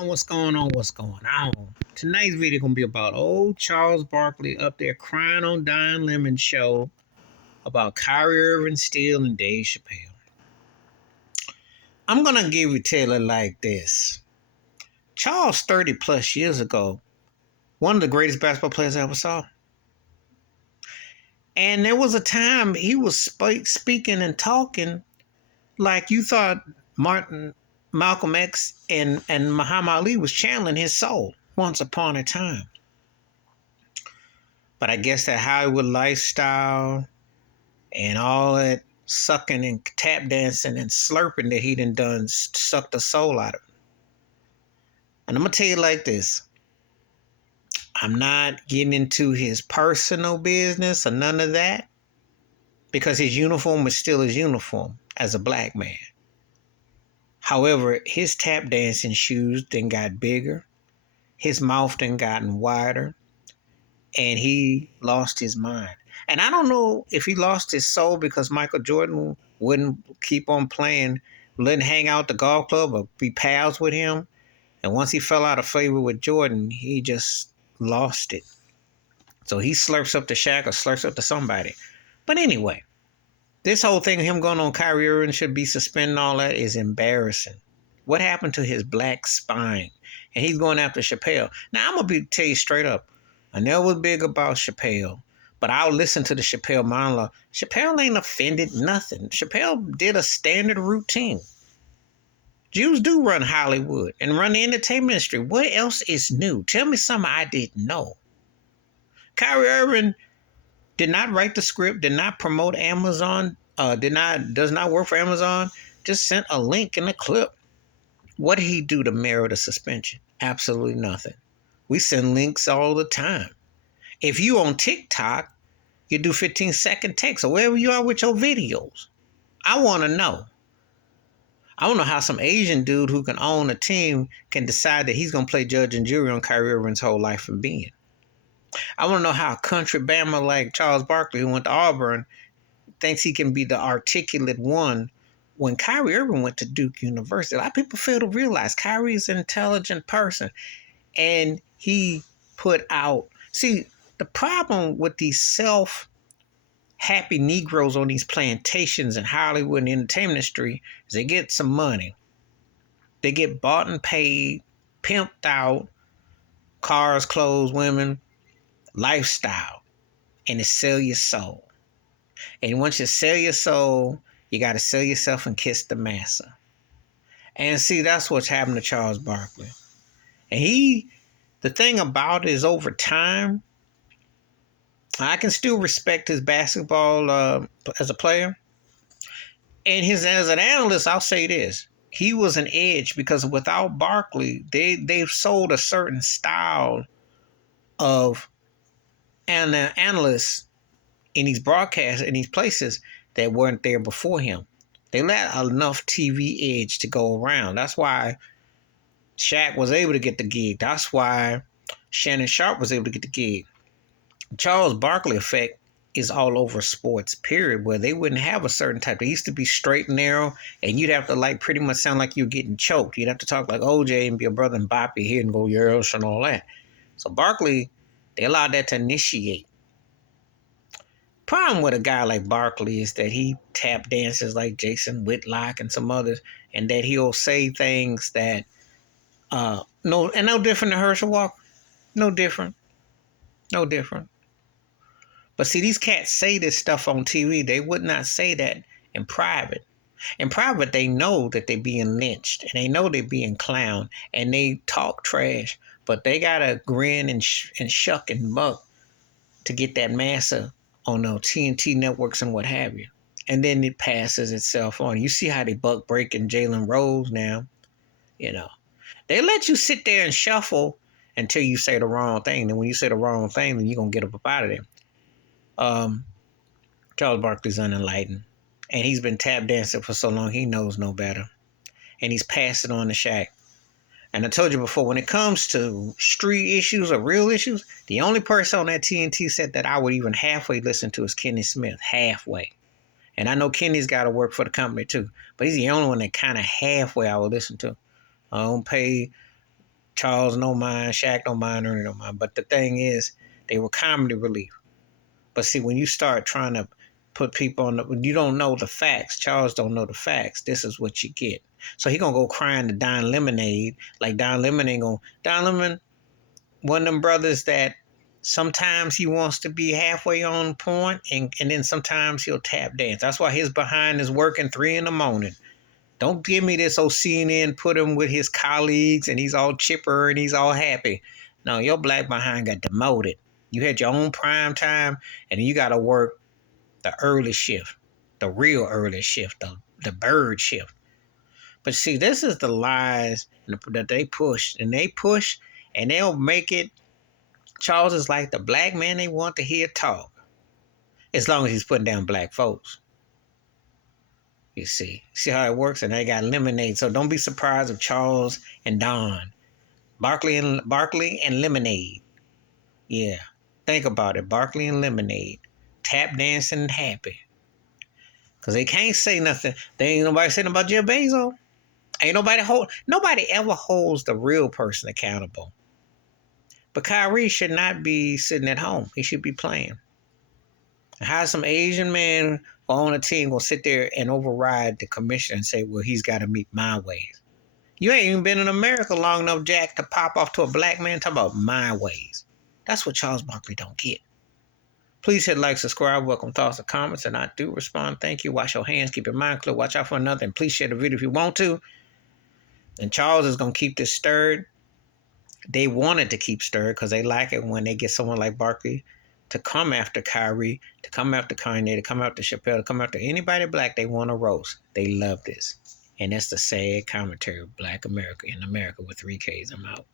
What's going on? What's going on? Tonight's video gonna be about old Charles Barkley up there crying on Don Lemon's show about Kyrie Irving, Steele, and Dave Chappelle. I'm gonna give you tell it like this. Charles, 30 plus years ago, one of the greatest basketball players I ever saw. And there was a time he was speaking and talking like you thought Malcolm X and Muhammad Ali was channeling his soul once upon a time. But I guess that Hollywood lifestyle and all that sucking and tap dancing and slurping that he done sucked the soul out of him. And I'm going to tell you like this. I'm not getting into his personal business or none of that because his uniform is still his uniform as a black man. However, his tap dancing shoes then got bigger. His mouth then gotten wider. And he lost his mind. And I don't know if he lost his soul because Michael Jordan wouldn't keep on playing, letting hang out at the golf club or be pals with him. And once he fell out of favor with Jordan, he just lost it. So he slurps up to Shaq or slurps up to somebody. But anyway, this whole thing, him going on Kyrie Irving should be suspended and all that is embarrassing. What happened to his black spine? And he's going after Chappelle. Now, I'm going to tell you straight up. I never was big about Chappelle, but I'll listen to the Chappelle monologue. Chappelle ain't offended nothing. Chappelle did a standard routine. Jews do run Hollywood and run the entertainment industry. What else is new? Tell me something I didn't know. Kyrie Irving did not write the script, did not promote Amazon, does not work for Amazon, just sent a link in a clip. What did he do to merit a suspension? Absolutely nothing. We send links all the time. If you on TikTok, you do 15-second text or wherever you are with your videos. I want to know. I want to know how some Asian dude who can own a team can decide that he's going to play judge and jury on Kyrie Irving's whole life and being. I want to know how a country bammer like Charles Barkley, who went to Auburn, thinks he can be the articulate one when Kyrie Irving went to Duke University. A lot of people fail to realize Kyrie is an intelligent person. And he put out, see, the problem with these self-happy Negroes on these plantations in Hollywood and the entertainment industry is they get some money. They get bought and paid, pimped out, cars, clothes, women, lifestyle, and they sell your soul. And once you sell your soul, you got to sell yourself and kiss the massa. And see, that's what's happened to Charles Barkley. And the thing about it is over time, I can still respect his basketball as a player. And as an analyst, I'll say this. He was an edge because without Barkley, they've sold a certain style of analysts in these broadcasts, in these places that weren't there before him. They let enough TV edge to go around. That's why Shaq was able to get the gig. That's why Shannon Sharp was able to get the gig. Charles Barkley effect is all over sports, period, where they wouldn't have a certain type. They used to be straight and narrow, and you'd have to pretty much sound like you're getting choked. You'd have to talk like OJ and be a brother and bop your head and go, yes, and all that. So Barkley, they allowed that to initiate. Problem with a guy like Barkley is that he tap dances like Jason Whitlock and some others, and that he'll say things that no different than Herschel Walker. No different. But see, these cats say this stuff on TV. They would not say that in private. In private, they know that they're being lynched, and they know they're being clowned, and they talk trash. But they gotta grin and shuck and buck to get that massa on the TNT networks and what have you. And then it passes itself on. You see how they buck breaking Jalen Rose now. You know, they let you sit there and shuffle until you say the wrong thing. And when you say the wrong thing, then you're going to get up out of there. Charles Barkley's unenlightened. And he's been tap dancing for so long, he knows no better. And he's passed it on to Shaq. And I told you before, when it comes to street issues or real issues, the only person on that TNT set that I would even halfway listen to is Kenny Smith. Halfway. And I know Kenny's got to work for the company too. But he's the only one that kind of halfway I would listen to. I don't pay Charles no mind, Shaq no mind, Ernie no mind. But the thing is, they were comedy relief. But see, when you start trying to put people on when you don't know the facts, Charles don't know the facts, this is what you get. So he gonna go crying to Don Lemonade, like Don Lemon Don Lemon, one of them brothers that sometimes he wants to be halfway on point and then sometimes he'll tap dance. That's why his behind is working 3 a.m. Don't give me this old CNN put him with his colleagues and he's all chipper and he's all happy. No, your black behind got demoted. You had your own prime time and you got to work the early shift, the real early shift, the bird shift. But see, this is the lies that they push and they'll make it. Charles is like the black man they want to hear talk as long as he's putting down black folks. You see how it works, and they got lemonade. So don't be surprised if Charles and Don, Barkley and lemonade. Yeah, think about it, Barkley and lemonade, tap dancing and happy, cause they can't say nothing. They ain't nobody saying about Jeff Bezos. Ain't nobody ever holds the real person accountable. But Kyrie should not be sitting at home. He should be playing. How some Asian man on a team will sit there and override the commission and say, well, he's got to meet my ways. You ain't even been in America long enough, Jack, to pop off to a black man talk about my ways. That's what Charles Barkley don't get. Please hit like, subscribe, welcome thoughts and comments, and I do respond. Thank you. Wash your hands, keep your mind clear, watch out for another, and please share the video if you want to. And Charles is going to keep this stirred. They wanted to keep stirred because they like it when they get someone like Barkley to come after Kyrie, to come after Kanye, to come after Chappelle, to come after anybody black they want to roast. They love this. And that's the sad commentary of Black America in America with 3 Ks. I'm out.